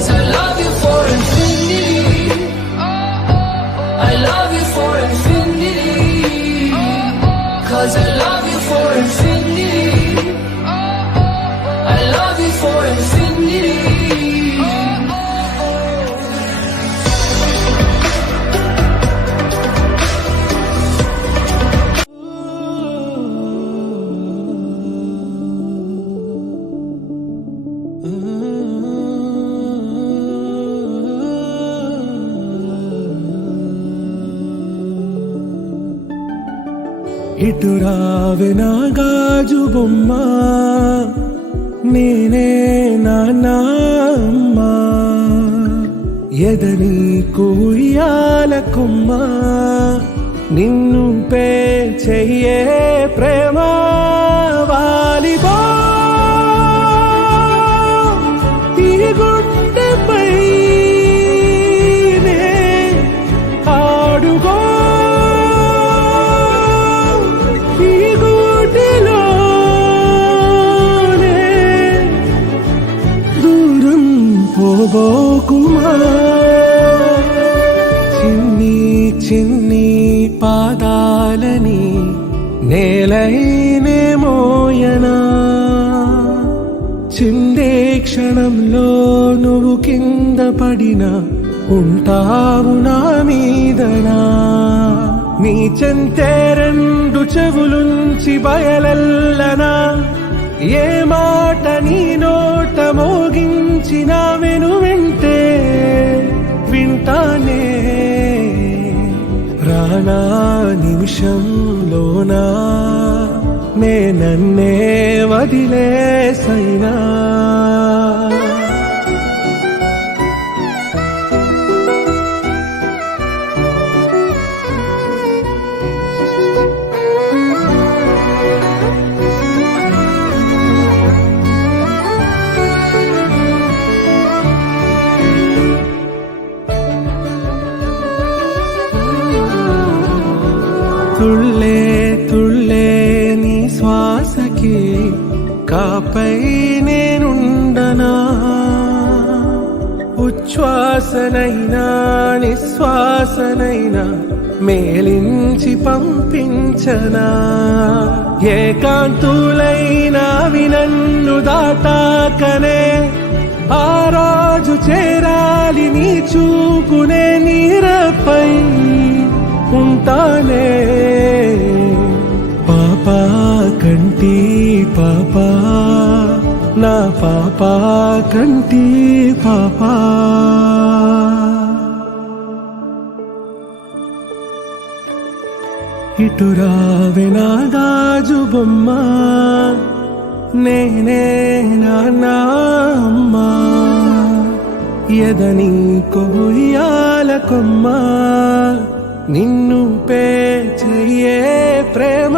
'cause I love you for infinity. I love you for infinity. 'Cause I love you for infinity. I love you for infinity. ఇటు రావే నా గాజు బొమ్మ, నేనే నాన్న అమ్మ, ఎదని కుయ్యాల కొమ్మ, నిన్ను పే చెయ్యే ప్రేమ వాలిబో ఈ గుండెపై ఆడుగో పోబోకుమా చిన్ని చిన్ని పాదాలని నేలైనే మోయనా, చిందే క్షణంలో నువ్వు కింద పడినా ఉంటావు నా మీదనా, నీ చెంతే రెండు చెవులుంచి బయలెల్లనా, ఏ మాట నీ నోట మోగించిన వెను వింటే వింటానే, రానా నిమిషంలోనా నే నన్నే వదిలేసైనా. తుళ్ళే తుళ్ళే నీ శ్వాసకి కాపై నేనుండనా, ఉచ్ఛ్వాసనైనా నిశ్వాసనైనా మేలించి పంపించనా, ఏకాంతులైనా వినన్ను దాటాకనే ఆ రాజు చేరాలి నీ చూపునే నీరపై ఉంటానే, పాపా కంటి పాపా నా పాపా కంటి పాపా. ఇటు రావే నా గాజు బొమ్మ, నేనే నాన్న అమ్మ, ఎదని కొయ్యాల కొమ్మ, నిన్ను పే చెయ్యే ప్రేమ